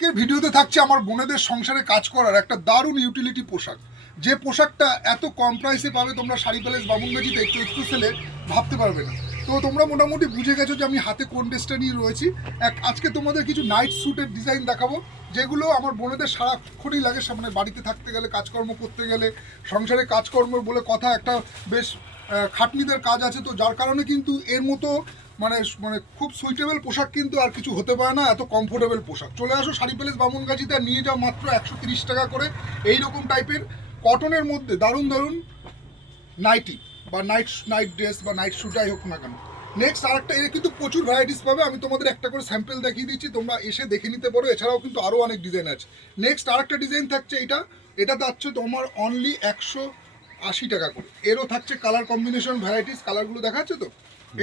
আজকের ভিডিওতে থাকছে আমার বোনেদের সংসারে কাজ করার একটা দারুণ ইউটিলিটি পোশাক, যে পোশাকটা এত কম প্রাইসে পাবে তোমরা শাড়ি প্যালেস বামুনগাছিতে একটু সেলে ভাবতে পারবে না। তো তোমরা মোটামুটি বুঝে গেছো যে আমি হাতে কোন ড্রেসটা নিয়ে রয়েছি। আজকে তোমাদের কিছু নাইট স্যুটের ডিজাইন দেখাবো, যেগুলো আমার বোনেদের সারাক্ষণই লাগে, সামনে বাড়িতে থাকতে গেলে, কাজকর্ম করতে গেলে, সংসারে কাজকর্ম বলে কথা, একটা বেশ খাটনিদের কাজ আছে। তো যার কারণে কিন্তু এর মতো মানে মানে খুব সুইটেবল পোশাক কিন্তু আর কিছু হতে পারে না, এত কমফোর্টেবল পোশাক। চলে আসো শাড়ি প্যালেস বামুনগাছিতে, আর নিয়ে যাও মাত্র 130 টাকা করে এইরকম টাইপের কটনের মধ্যে দারুণ দারুণ নাইটি বা নাইট ড্রেস বা নাইট শ্যু যাই হোক না কেন। নেক্সট আরেকটা, এর কিন্তু প্রচুর ভ্যারাইটিস পাবে, আমি তোমাদের একটা করে স্যাম্পল দেখিয়ে দিচ্ছি, তোমরা এসে দেখে নিতে পারো। এছাড়াও কিন্তু আরও অনেক ডিজাইন আছে। নেক্সট আরেকটা ডিজাইন থাকছে এটা থাকছে তোমার অনলি 180 টাকা করে। এরও থাকছে কালার কম্বিনেশন ভ্যারাইটিস, কালারগুলো দেখাচ্ছে তো,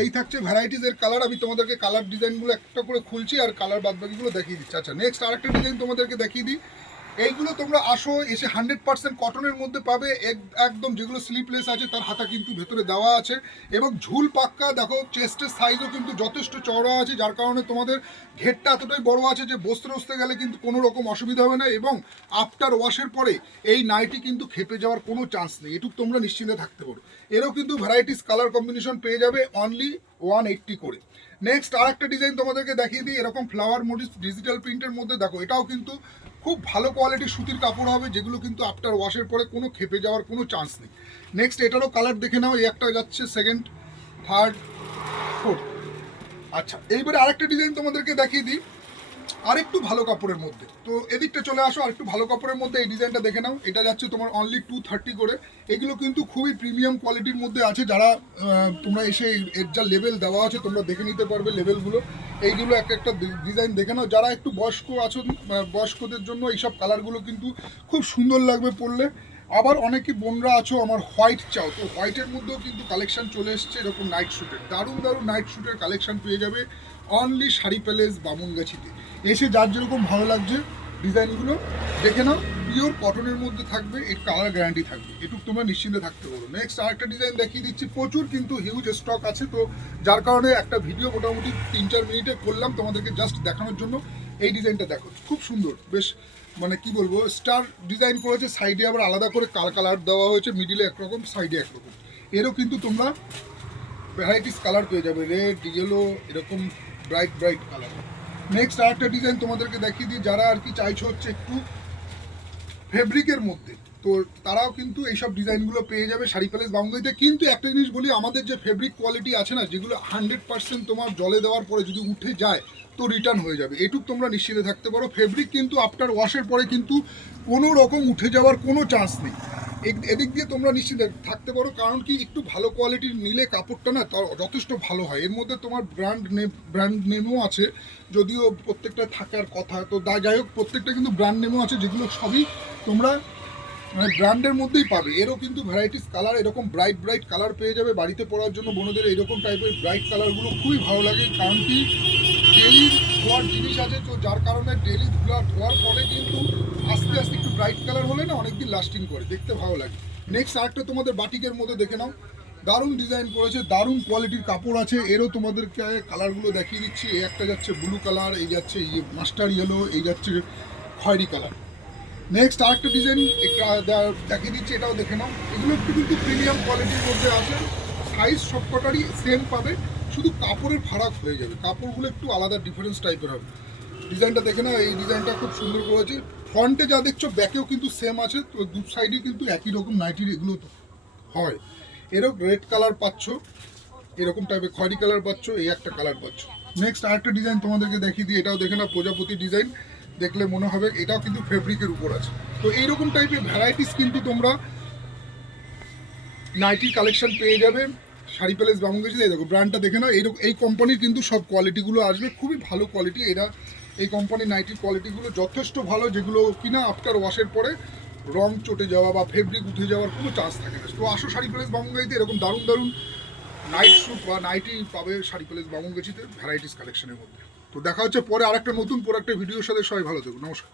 এই থাকছে ভ্যারাইটিসের কালার। আমি তোমাদেরকে কালার ডিজাইনগুলো একটা করে খুলছি আর কালার বাদবাকিগুলো দেখিয়ে দিচ্ছি। আচ্ছা, নেক্সট আরেকটা ডিজাইন তোমাদেরকে দেখিয়ে দিই। এইগুলো তোমরা আসো, এসে 100% কটনের মধ্যে পাবে, একদম যেগুলো স্লিপলেস আছে তার হাতা কিন্তু ভেতরে দেওয়া আছে, এবং ঝুল পাক্কা। দেখো চেস্টের সাইজও কিন্তু যথেষ্ট চওড়া আছে, যার কারণে তোমাদের ঘেরটা এতটাই বড় আছে যে বসতে গেলে কিন্তু কোনো রকম অসুবিধা হবে না। এবং আফটার ওয়াশের পরে এই নাইটি কিন্তু খেপে যাওয়ার কোনো চান্স নেই, এটুকু তোমরা নিশ্চিন্তে থাকতে পারো। এরও কিন্তু ভ্যারাইটিস কালার কম্বিনেশন পেয়ে যাবে অনলি 180 করে। নেক্সট আরেকটা ডিজাইন তোমাদেরকে দেখিয়ে দিই, এরকম ফ্লাওয়ার মোটিভ ডিজিটাল প্রিন্টের মধ্যে। দেখো এটাও কিন্তু খুব ভালো কোয়ালিটির সুতির কাপড় হবে, যেগুলো কিন্তু আফটার ওয়াশের পরে কোনো খেপে যাওয়ার কোনো চান্স নেই। নেক্সট এটারও কালার দেখে নাও, এই একটা যাচ্ছে, সেকেন্ড, থার্ড, ফোর্থ। আচ্ছা, এইবারে আরেকটা ডিজাইন তোমাদেরকে দেখিয়ে দিই আরেকটু ভালো কাপড়ের মধ্যে। তো এদিকটা চলে আসো, আরেকটু ভালো কাপড়ের মধ্যে এই ডিজাইনটা দেখে নাও। এটা যাচ্ছে তোমার অনলি 230 করে। এগুলো কিন্তু খুবই প্রিমিয়াম কোয়ালিটির মধ্যে আছে, যারা তোমরা এসে এর যা লেভেল দেওয়া আছে তোমরা দেখে নিতে পারবে লেভেলগুলো। এইগুলো একটা ডিজাইন দেখে নাও। যারা একটু বয়স্ক আছো, বয়স্কদের জন্য এইসব কালারগুলো কিন্তু খুব সুন্দর লাগবে পরলে। আবার অনেকে বোনরা আছো আমার হোয়াইট চাও, তো হোয়াইটের মধ্যেও কিন্তু কালেকশন চলে এসছে, এরকম নাইট শ্যুটের দারুণ দারুণ নাইট শ্যুটের কালেকশন পেয়ে যাবে অনলি শাড়ি প্যালেস বামুনগাছিতে। এসে যার যেরকম ভালো লাগছে ডিজাইনগুলো দেখে নাও। পিওর কটনের মধ্যে থাকবে, এর কালার গ্যারান্টি থাকবে, এটুকু তোমরা নিশ্চিন্তে থাকতে পারো। নেক্সট আরেকটা ডিজাইন দেখিয়ে দিচ্ছি, প্রচুর কিন্তু হিউজ স্টক আছে, তো যার কারণে একটা ভিডিও মোটামুটি 3-4 মিনিটে করলাম তোমাদেরকে জাস্ট দেখানোর জন্য। এই ডিজাইনটা দেখো, খুব সুন্দর, বেশ মানে কি বলবো, স্টার ডিজাইন করেছে, সাইডে আবার আলাদা করে কালার দেওয়া হয়েছে, মিডিলে একরকম, সাইডে একরকম। এরও কিন্তু তোমরা ভ্যারাইটিস কালার পেয়ে যাবে, রেড, ইয়েলো, এরকম ব্রাইট কালার। নেক্সট আরেকটা ডিজাইন তোমাদেরকে দেখিয়ে দিই, যারা আর কি চাইছো হচ্ছে একটু ফেব্রিকের মধ্যে, তো তারাও কিন্তু এইসব ডিজাইনগুলো পেয়ে যাবে শাড়ি প্যালেস বামুনগাছিতে। কিন্তু একটা জিনিস বলি, আমাদের যে ফেব্রিক কোয়ালিটি আছে না, যেগুলো 100% তোমার জলে দেওয়ার পরে যদি উঠে যায় তো রিটার্ন হয়ে যাবে, এটুক তোমরা নিশ্চিন্তে থাকতে পারো। ফেব্রিক কিন্তু আফটার ওয়াশের পরে কিন্তু কোনো রকম উঠে যাওয়ার কোনো চান্স নেই, এদিক দিয়ে তোমরা নিশ্চিত থাকতে পারো। কারণ কি, একটু ভালো কোয়ালিটির নিলে কাপড়টা না যথেষ্ট ভালো হয়। এর মধ্যে তোমার ব্র্যান্ড নেমও আছে, যদিও প্রত্যেকটা থাকার কথা, তো যাই হোক প্রত্যেকটা কিন্তু ব্র্যান্ড নেমও আছে, যেগুলো সবই তোমরা মানে ব্র্যান্ডের মধ্যেই পাবে। এরও কিন্তু ভ্যারাইটিস কালার, এরকম ব্রাইট কালার পেয়ে যাবে বাড়িতে পরার জন্য। বোনদের এরকম টাইপের ব্রাইট কালারগুলো খুবই ভালো লাগে, কারণ কি ডেলি ধোয়ার জিনিস আছে, তো যার কারণে ডেলি ধোয়ার ফলে কিন্তু আস্তে আস্তে একটু ব্রাইট কালার হলে না অনেকদিন লাস্টিং করে, দেখতে ভালো লাগে। নেক্সট আরেকটা তোমাদের বাটিকের মধ্যে দেখে নাও, দারুণ ডিজাইন করেছে, দারুণ কোয়ালিটির কাপড় আছে। এরও তোমাদেরকে কালারগুলো দেখিয়ে দিচ্ছি। এই একটা যাচ্ছে ব্লু কালার, এই যাচ্ছে মাস্টার ইয়েলো, এই যাচ্ছে খয়েরি কালার। নেক্সট আরেকটা ডিজাইন দেখিয়ে দিচ্ছি, এটাও দেখে নাও। এগুলো একটু কিন্তু প্রিমিয়াম কোয়ালিটির মধ্যে আছে, সাইজ সবকটারই সেম পাবে, শুধু কাপড়ের ফারাক হয়ে যাবে, কাপড়গুলো একটু আলাদা ডিফারেন্স টাইপের হবে। ডিজাইনটা দেখে নাও, এই ডিজাইনটা খুব সুন্দর করেছে। ফ্রন্টে যা দেখছো ব্যাকেও কিন্তু সেম আছে, তো দু সাইডে কিন্তু একই রকম নাইটির এগুলো হয়। এরকম রেড কালার পাচ্ছ, এরকম টাইপের খয়েরি কালার পাচ্ছ, এই একটা কালার পাচ্ছ। নেক্সট আরেকটা ডিজাইন তোমাদেরকে দেখিয়ে দিই, এটাও দেখে নাও, প্রজাপতি ডিজাইন, দেখলে মনে হবে এটাও কিন্তু ফেব্রিকের উপর আছে। তো এইরকম টাইপের ভ্যারাইটিস কিন্তু তোমরা নাইটির কালেকশন পেয়ে যাবে শাড়ি প্যালেস বামুনগাছিতে। দেখো ব্র্যান্ডটা দেখে নাও, এই কোম্পানির কিন্তু সব কোয়ালিটিগুলো আসবে, খুবই ভালো কোয়ালিটি। এই কোম্পানির নাইটির কোয়ালিটিগুলো যথেষ্ট ভালো, যেগুলো কিনা আফটার ওয়াশের পরে রং চটে যাওয়া বা ফেব্রিক উঠে যাওয়ার কোনো চান্স থাকে না। তো আসো শাড়ি প্যালেস বামুনগাছিতে, এরকম দারুণ দারুণ নাইট শ্যুট বা নাইটি পাবে শাড়ি প্যালেস বামুনগাছিতে ভ্যারাইটিস কালেকশনের মধ্যে। তো দেখা হচ্ছে পরে আরেকটা নতুন প্রোডাক্টের ভিডিওর সাথে। সবাই ভালো থেকো, নমস্কার।